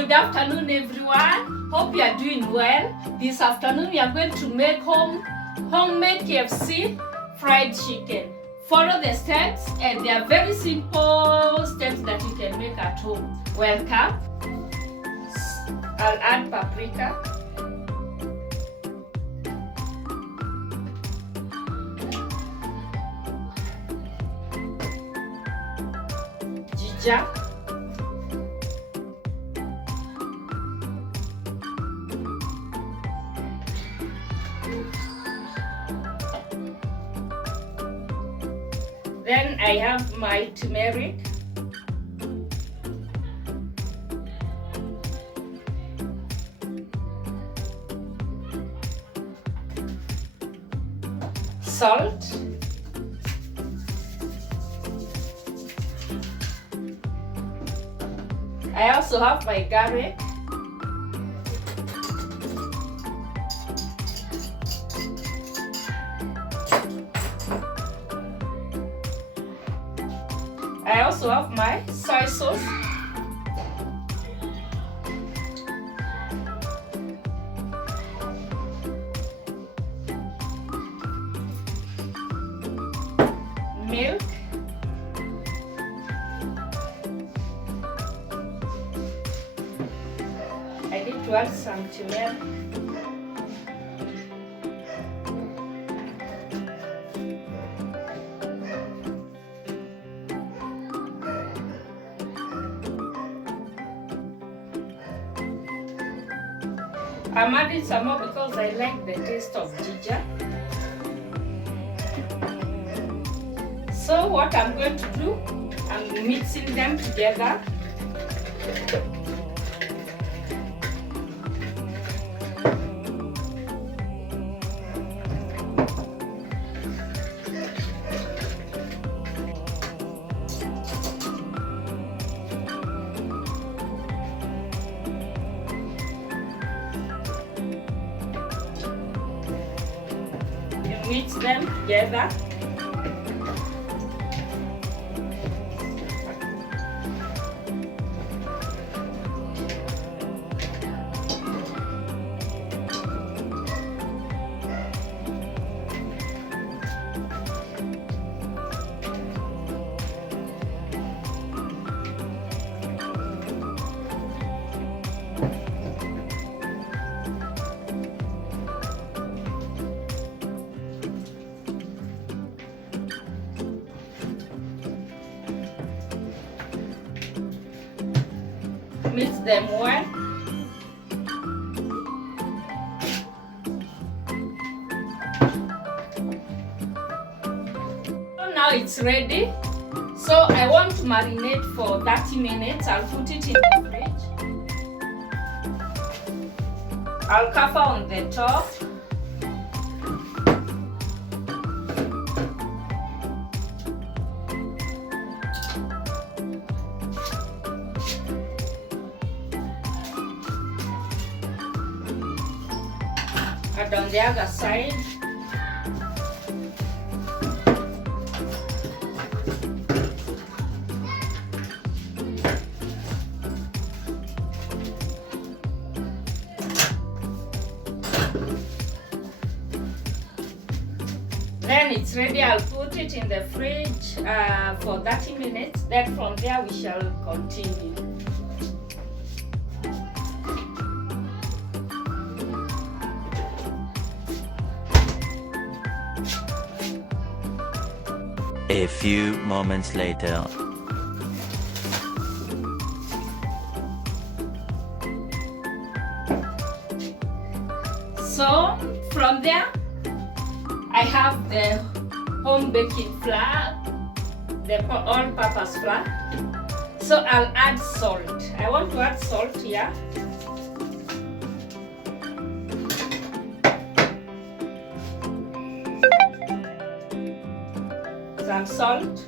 Good afternoon, everyone. Hope you are doing well. This afternoon we are going to make homemade KFC fried chicken. Follow the steps, and they are very simple steps that you can make at home. Welcome. I'll add paprika. Ginger. Then I have my turmeric. Salt. I also have my garlic. I also have my soy sauce. Milk. I need to add some turmeric. I'm adding some more because I like the taste of ginger. So what I'm going to do, I'm mixing them together. Mix them together. Mix them well. So now it's ready. So I want to marinate for 30 minutes. I'll put it in the fridge. I'll cover on the top. And on the other side, then it's ready. I'll put it in the fridge for 30 minutes. Then from there we shall continue. A few moments later. So from there, I have the home baking flour, the all-purpose flour. So I'll add salt. I want to add salt here. Some salt.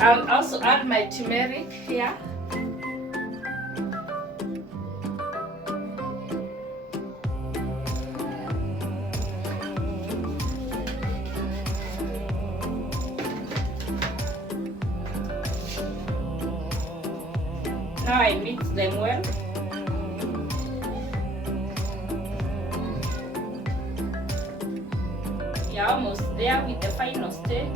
I'll also add my turmeric here. Now I mix them well. We are almost there with the final stage.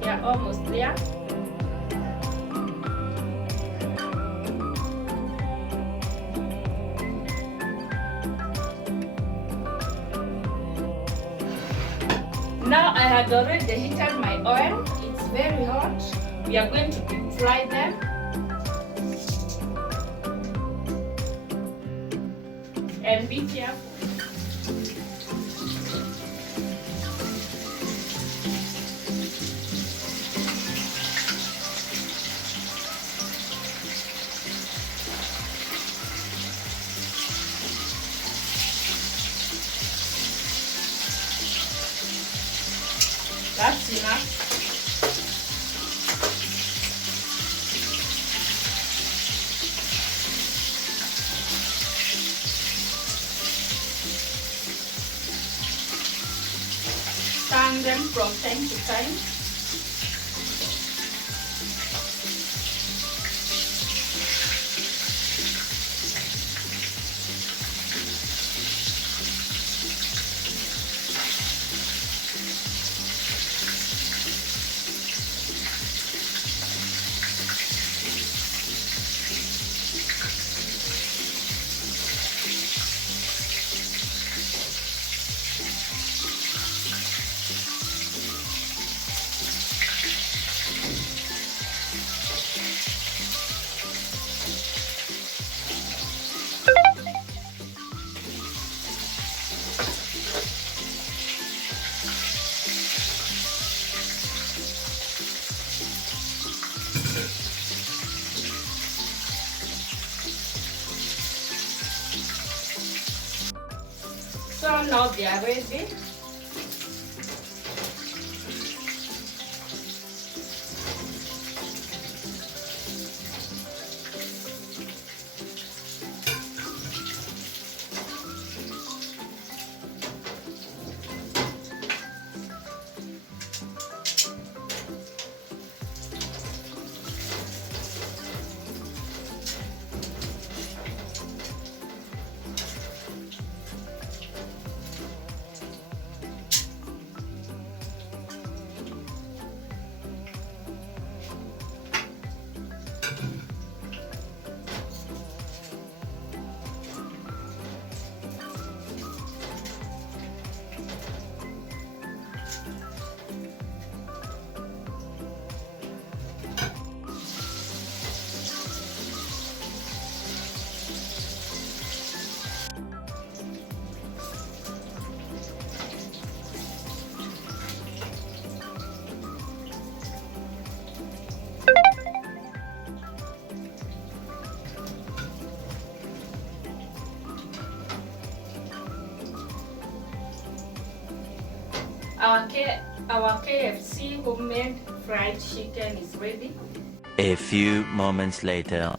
We are almost there. Now I had already heated my oil. It's very hot. We are going to deep fry them. And be careful. That's enough. Turn them from time to time. So now they are ready. Our KFC homemade fried chicken is ready. A few moments later.